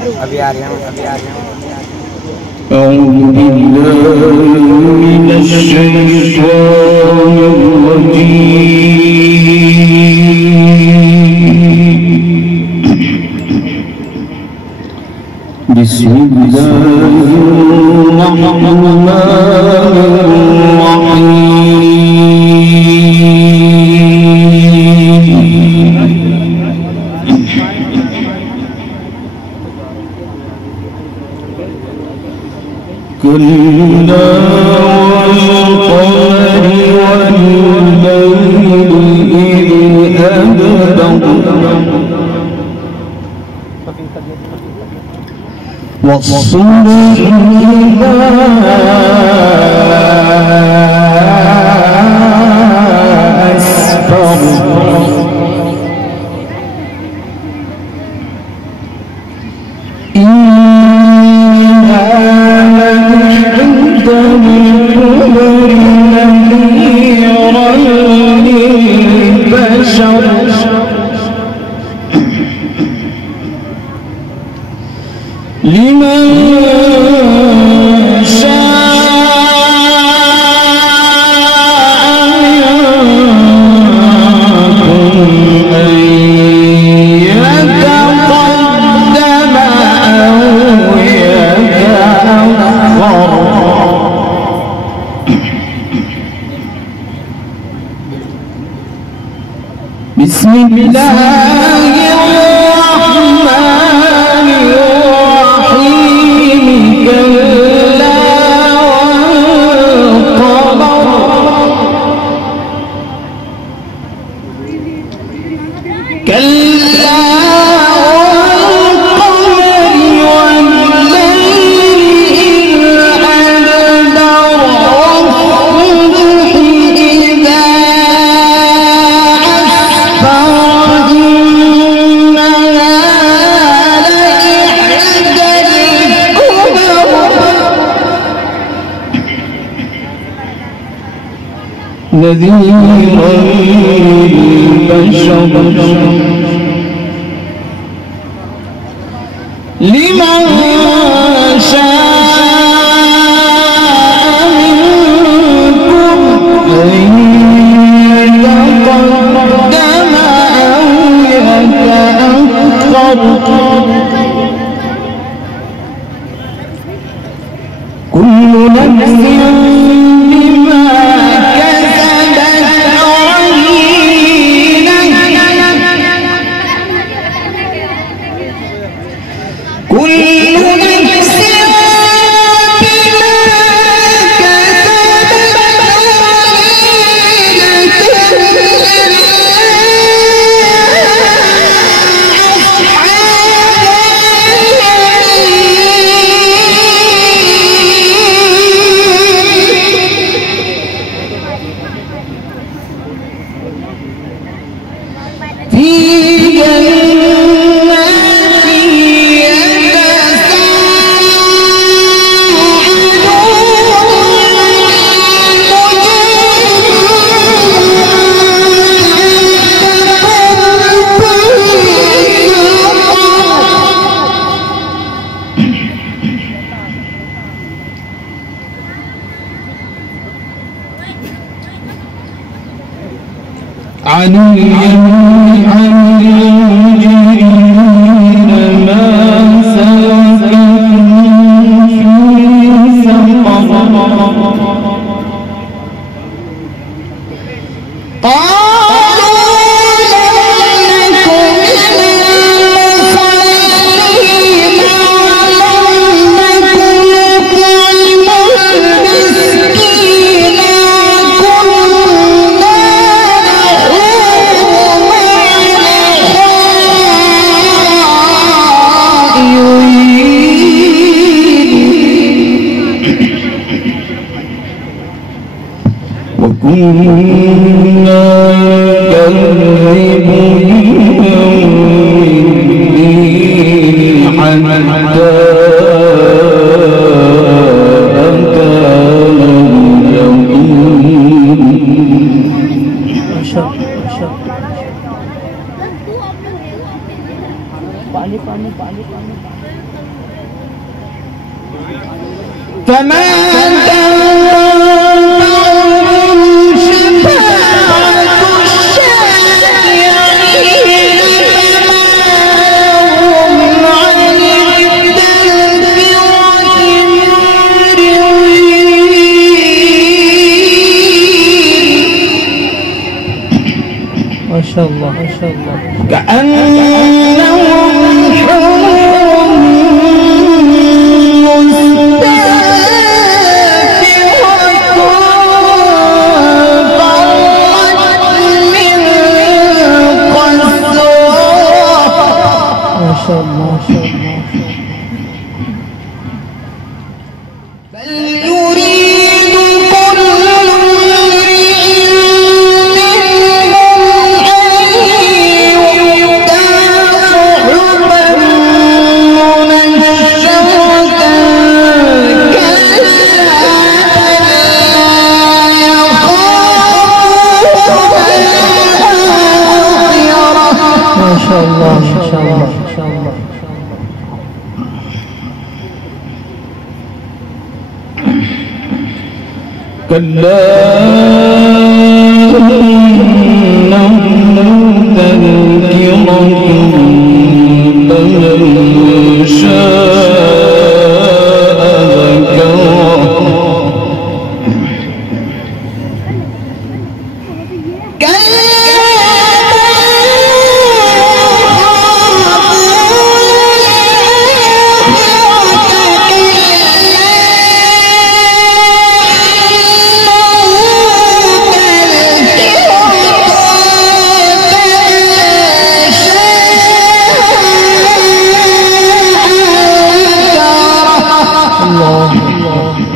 अभी आ रहे हैं أعوذ بالله من الشيطان الرجيم بسم الله الرحمن كلا والقمر والليل إذ أدبر والصبح إذا أسفر لمن شاء منكم أن يتقدم أو يتأخر بسم الله نذيرا للبشر لمن شاء منكم أن يتقدم أو يتأخر كل نفس عن المجرمين ما سلككم في سقر وكنا نكذب بيوم الدين حتى أتانا اليقين. पानी पानी पानी فما تنفعهم شفاعة الشافعين فما هم عن التذكرة معرضين. ما شاء الله ما شاء الله. كأنهم حور ما شاء الله. بل يريد كل امرئ منهم أن يؤتى صحفا منشرة كلا لا يخافون الآخرة. ما شاء الله ما شاء الله ما شاء الله. كلا إنهم تذكرة فمن شاء ذكره.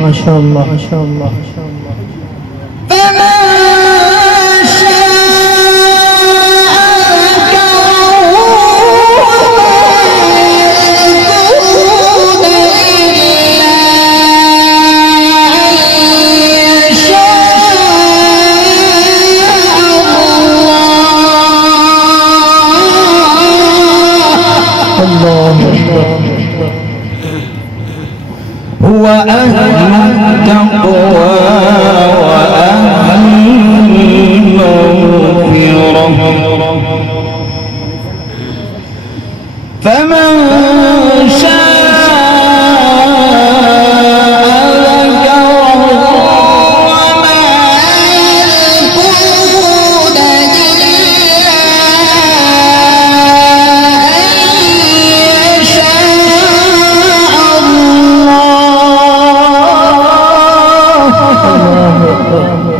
ما شاء الله ما شاء الله ما شاء الله. فمن شاء ذكره وما يذكرون إلا أن يشاء الله هو أهل التقوى وأهل المغفرة. فمن شاء ذكره وما يذكرون إلا أن يشاء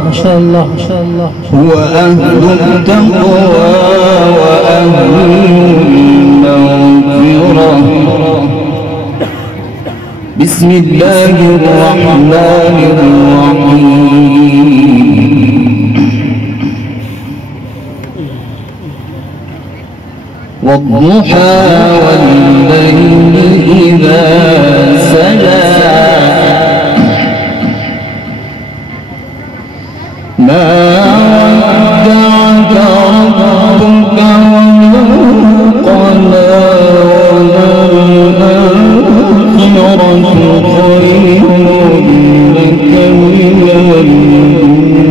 ما شاء الله ما شاء الله. هو أهل التقوى وأهل المغفرة. بسم الله الرحمن الرحيم. والضحى والليل إذا سجى ما ودعك ربك وما قلى وللآخرة خير لك من الأولى.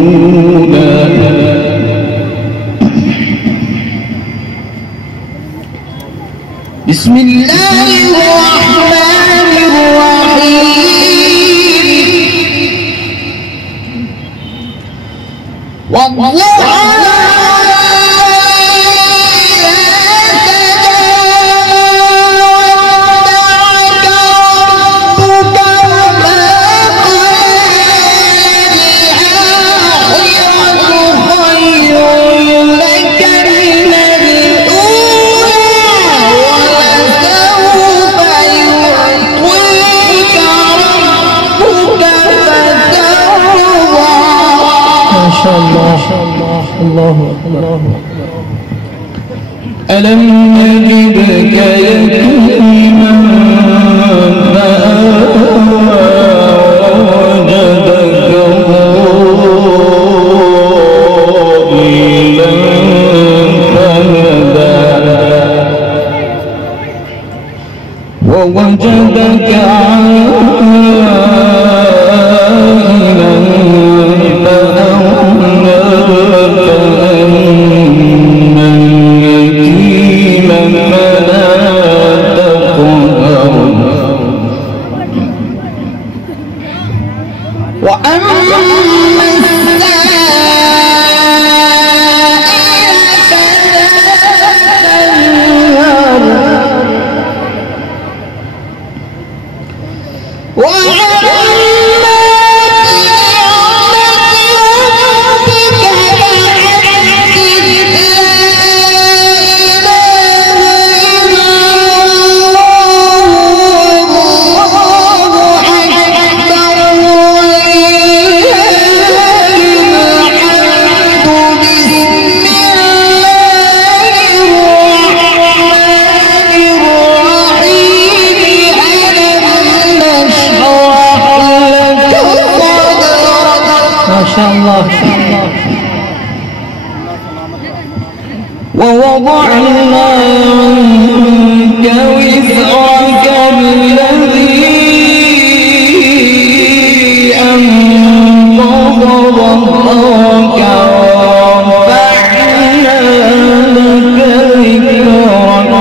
بسم الله الرحمن الرحيم. والضحى الله الله. ألم نجدك يتيما فآوى ووجدك ضالا فهدى ووجدك عائلا فأغنى فأما اليتيم فلا تقهر وأما ما شاء الله. ووضعنا عنك وزرك الذي أنقض ظهرك ورفعنا لك ذكرك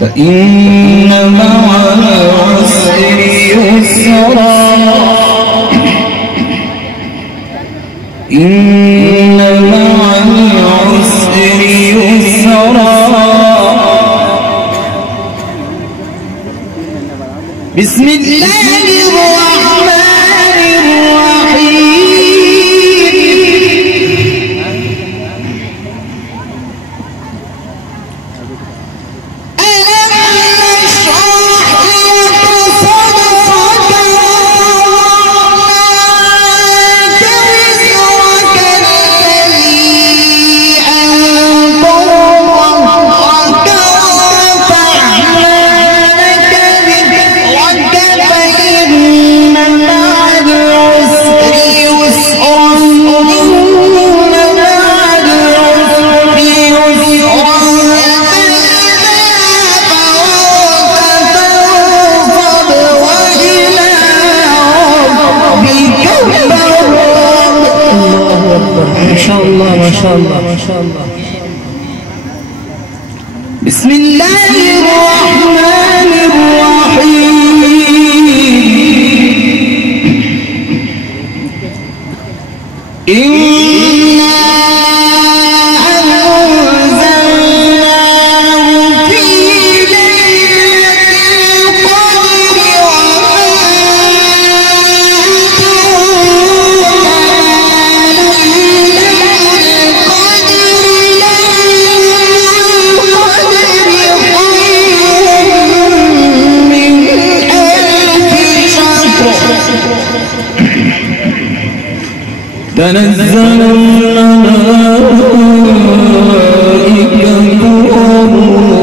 فإن مع العسر يسرا إن مع العسر يسرا بسم الله الرحمن الرحيم ألم نشرح لك صدرك ووضعناك وزرك الذي أنقض ظهرك ورفعنا لك ذكرك فإن مع العسر يسرا إن مع العسر يسرا ما شاء الله ما شاء الله ما شاء الله. بسم الله الرحمن الرحيم إنا أنزلناه في ليلة القدر تنزل الملائكة والروح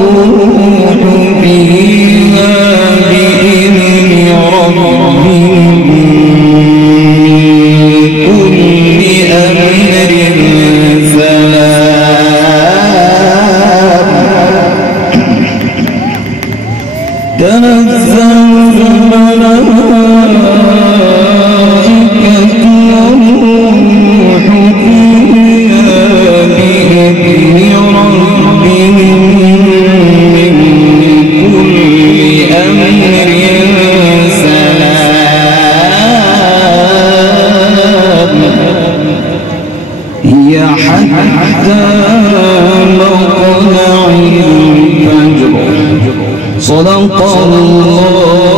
فيها بإذن ربهم من كل أمر سلام تنزل الملائكة والروح فيها بإذن ربهم من كل أمر سلام هي حتى مطلع الفجر صدق الله